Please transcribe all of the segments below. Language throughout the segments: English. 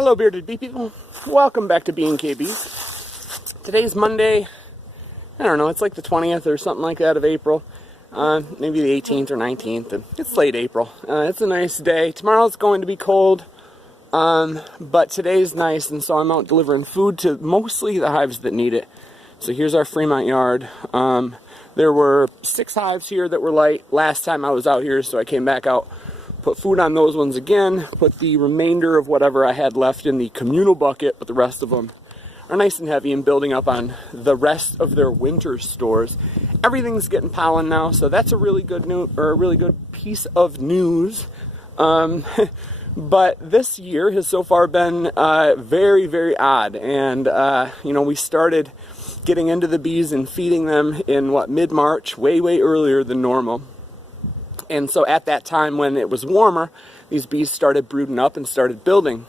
Hello bearded bee people, welcome back to Bees. Today's Monday, I don't know, it's like the 20th or something like that of April, maybe the 18th or 19th, and it's late April. It's a nice day. Tomorrow's going to be cold, but today's nice, and so I'm out delivering food to mostly the hives that need it. So here's our Fremont yard. There were 6 hives here that were light last time I was out here, so I came back out, put food on those ones again, put the remainder of whatever I had left in the communal bucket, but the rest of them are nice and heavy and building up on the rest of their winter stores. Everything's getting pollen now, so that's a really good piece of news. But this year has so far been very, very odd, and we started getting into the bees and feeding them in mid-March, way earlier than normal. And so at that time when it was warmer, these bees started brooding up and started building.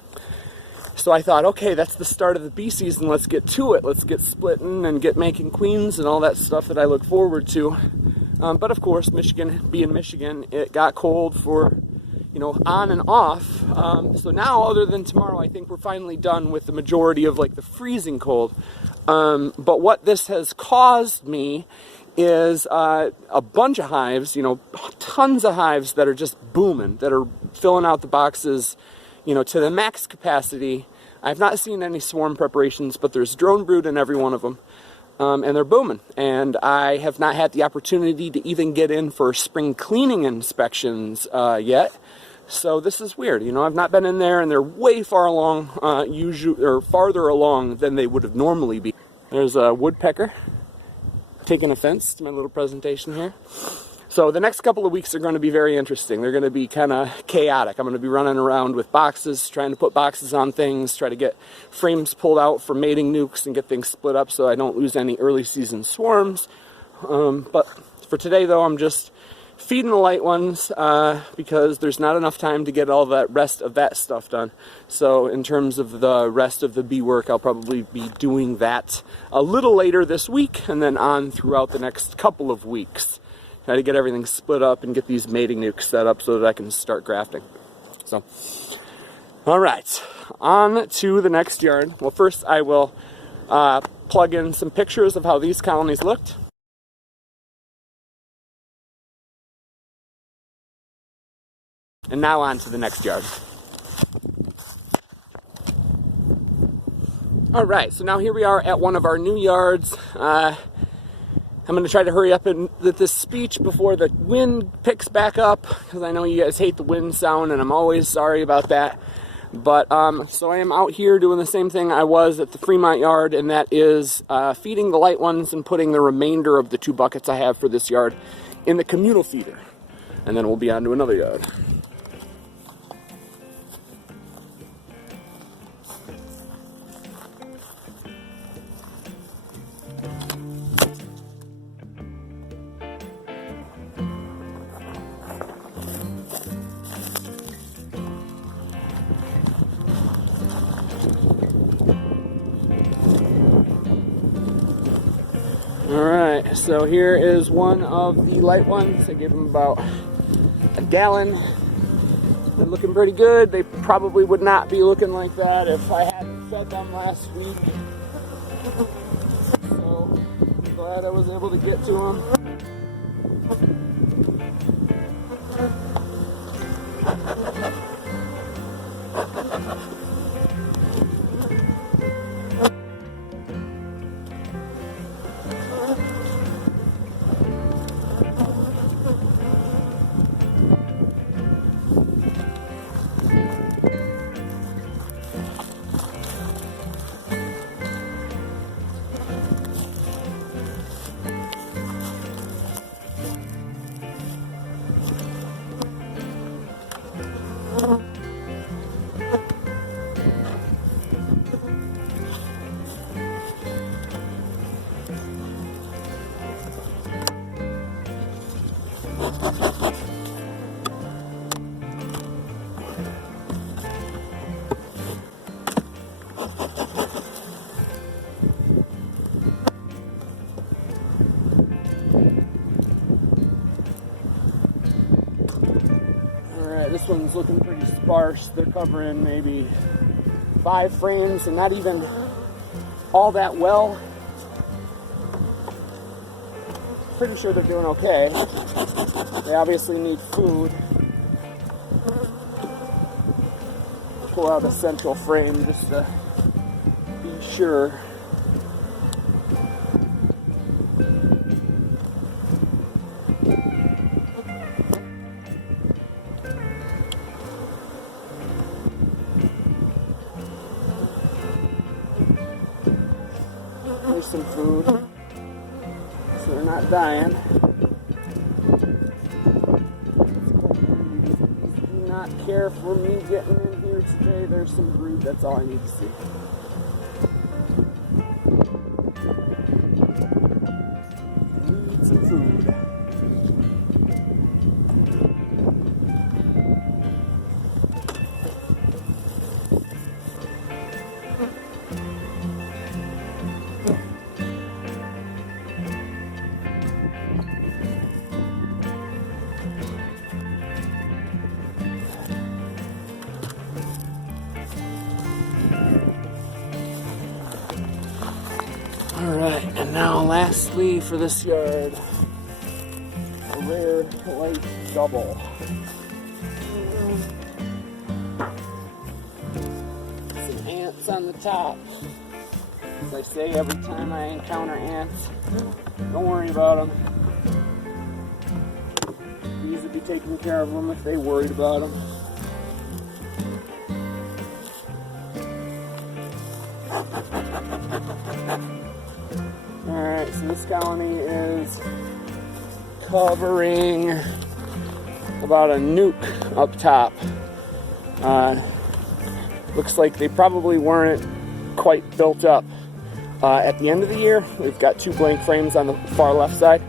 So I thought, okay, that's the start of the bee season, let's get to it. Let's get splitting and get making queens and all that stuff that I look forward to. But of course, being Michigan, it got cold for, on and off. So now, other than tomorrow, I think we're finally done with the majority of the freezing cold. But what this has caused me is a bunch of hives, tons of hives that are just booming, that are filling out the boxes, to the max capacity. I've not seen any swarm preparations, but there's drone brood in every one of them, and they're booming. And I have not had the opportunity to even get in for spring cleaning inspections yet. So this is weird. I've not been in there, and they're way far along, farther along than they would have normally be. There's a woodpecker taking offense to my little presentation here. So the next couple of weeks are going to be very interesting. They're going to be kind of chaotic. I'm going to be running around with boxes, trying to put boxes on things, try to get frames pulled out for mating nukes and get things split up so I don't lose any early season swarms. But for today though, I'm just feeding the light ones because there's not enough time to get all that rest of that stuff done. So in terms of the rest of the bee work, I'll probably be doing that a little later this week and then on throughout the next couple of weeks. Try to get everything split up and get these mating nukes set up so that I can start grafting. So, all right, on to the next yard. Well, first I will plug in some pictures of how these colonies looked. And now on to the next yard. All right, so now here we are at one of our new yards. I'm going to try to hurry up with this speech before the wind picks back up, because I know you guys hate the wind sound, and I'm always sorry about that. But, so I am out here doing the same thing I was at the Fremont yard, and that is feeding the light ones and putting the remainder of the 2 buckets I have for this yard in the communal feeder. And then we'll be on to another yard. Alright, so here is one of the light ones. I gave them about a gallon. They're looking pretty good. They probably would not be looking like that if I hadn't fed them last week. So I'm glad I was able to get to them. This one's looking pretty sparse. They're covering maybe 5 frames and not even all that well. Pretty sure they're doing okay. They obviously need food. Pull out a central frame just to be sure. There's some food, so they're not dying. Do not care for me getting in here today. There's some brood, that's all I need to see. Need some food. Alright, and now lastly for this yard, a rare light double. Some ants on the top. As I say every time I encounter ants, don't worry about them. Bees would be taking care of them if they worried about them. Alright, so this colony is covering about a nuke up top. Looks like they probably weren't quite built up. At the end of the year, we've got 2 blank frames on the far left side.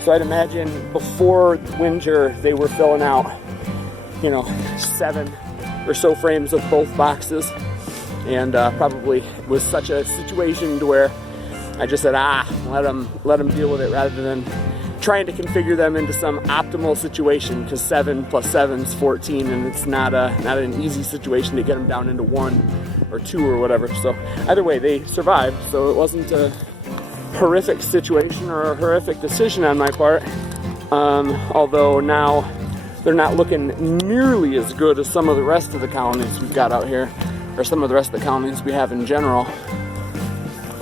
So I'd imagine before winter they were filling out, 7 or so frames of both boxes. And probably was such a situation to where I just said, let them deal with it rather than trying to configure them into some optimal situation, because 7 plus 7 is 14, and it's not an easy situation to get them down into 1 or 2 or whatever. So either way, they survived, so it wasn't a horrific situation or a horrific decision on my part. Although now they're not looking nearly as good as some of the rest of the colonies we've got out here, or some of the rest of the colonies we have in general.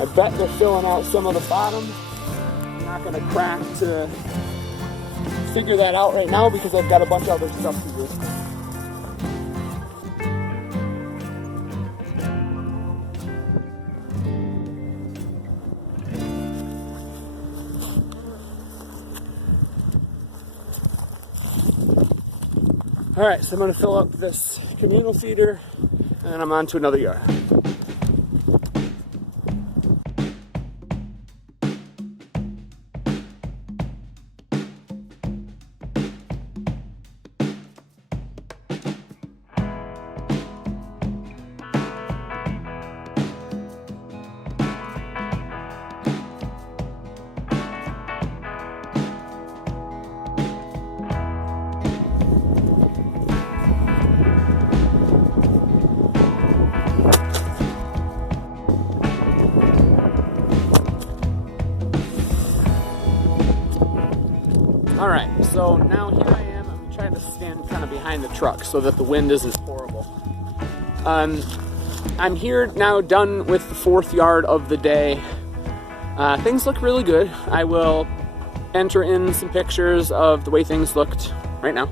I bet they're filling out some of the bottom. I'm not going to crack to figure that out right now because I've got a bunch of other stuff to do. Alright, so I'm going to fill up this communal feeder and then I'm on to another yard. Alright, so now here I am. I'm trying to stand kind of behind the truck so that the wind isn't horrible. I'm here now, done with the 4th yard of the day. Things look really good. I will enter in some pictures of the way things looked right now.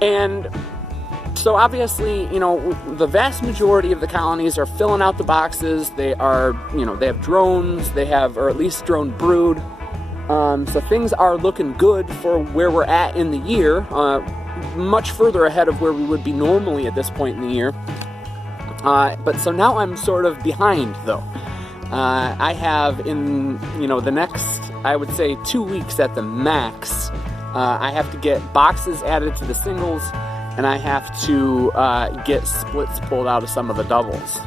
And so obviously, the vast majority of the colonies are filling out the boxes. They are, they have drones, or at least drone brood. So things are looking good for where we're at in the year, much further ahead of where we would be normally at this point in the year. But so now I'm sort of behind though. I have in, the next, I would say 2 weeks at the max, I have to get boxes added to the singles, and I have to get splits pulled out of some of the doubles.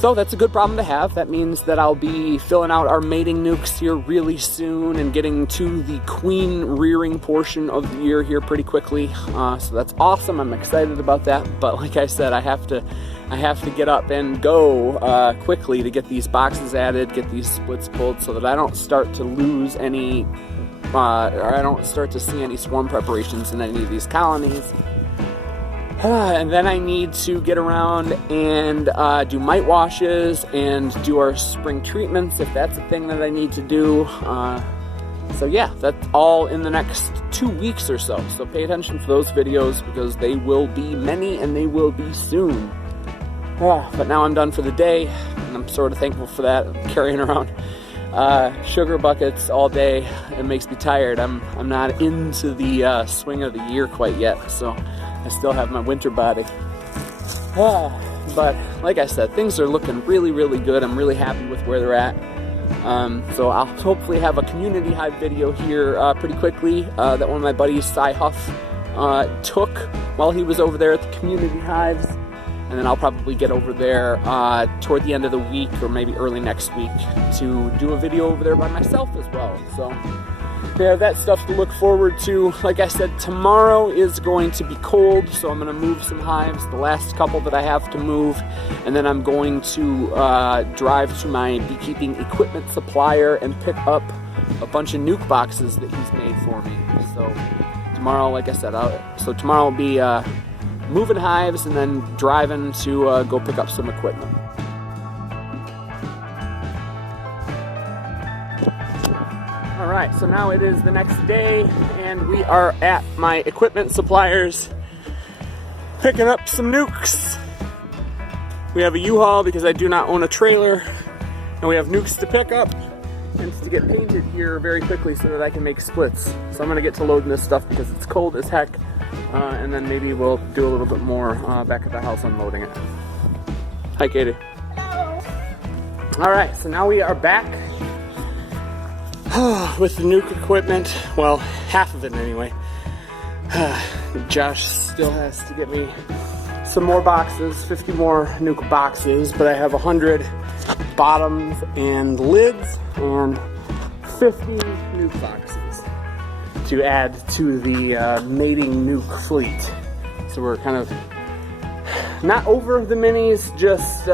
So that's a good problem to have. That means that I'll be filling out our mating nukes here really soon and getting to the queen rearing portion of the year here pretty quickly. So that's awesome. I'm excited about that. But like I said, I have to get up and go quickly to get these boxes added, get these splits pulled, so that I don't start to lose any, or I don't start to see any swarm preparations in any of these colonies. And then I need to get around and do mite washes and do our spring treatments if that's a thing that I need to do. So yeah, that's all in the next 2 weeks or so. So pay attention for those videos because they will be many and they will be soon. But now I'm done for the day and I'm sort of thankful for that. I'm carrying around sugar buckets all day. It makes me tired. I'm not into the swing of the year quite yet, so I still have my winter body. But like I said, things are looking really, really good. I'm really happy with where they're at. So I'll hopefully have a community hive video here pretty quickly that one of my buddies, Cy Huff, took while he was over there at the community hives. And then I'll probably get over there toward the end of the week or maybe early next week to do a video over there by myself as well. So yeah, that stuff to look forward to. Like I said, tomorrow is going to be cold, so I'm going to move some hives, the last couple that I have to move, and then I'm going to drive to my beekeeping equipment supplier and pick up a bunch of nuke boxes that he's made for me. So tomorrow, like I said, tomorrow will be moving hives and then driving to go pick up some equipment. Alright, so now it is the next day and we are at my equipment suppliers picking up some nukes. We have a U-Haul because I do not own a trailer, and we have nukes to pick up and to get painted here very quickly so that I can make splits. So I'm going to get to loading this stuff because it's cold as heck, and then maybe we'll do a little bit more back at the house unloading it. Hi, Katie. Hello. Alright, so now we are back with the nuke equipment. Well, half of it anyway. Josh still has to get me some more boxes, 50 more nuke boxes, but I have 100 bottoms and lids and 50 nuke boxes to add to the mating nuke fleet. So we're kind of not over the minis, just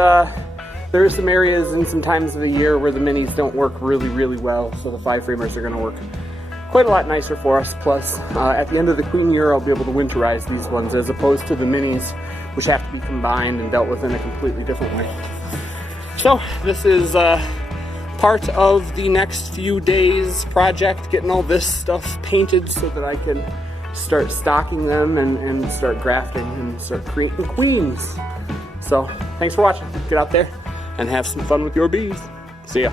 there are some areas and some times of the year where the minis don't work really, really well, so the 5-framers are going to work quite a lot nicer for us. Plus, at the end of the queen year, I'll be able to winterize these ones as opposed to the minis, which have to be combined and dealt with in a completely different way. So, this is part of the next few days project, getting all this stuff painted so that I can start stocking them and start grafting and start creating queens. So, thanks for watching. Get out there and have some fun with your bees. See ya.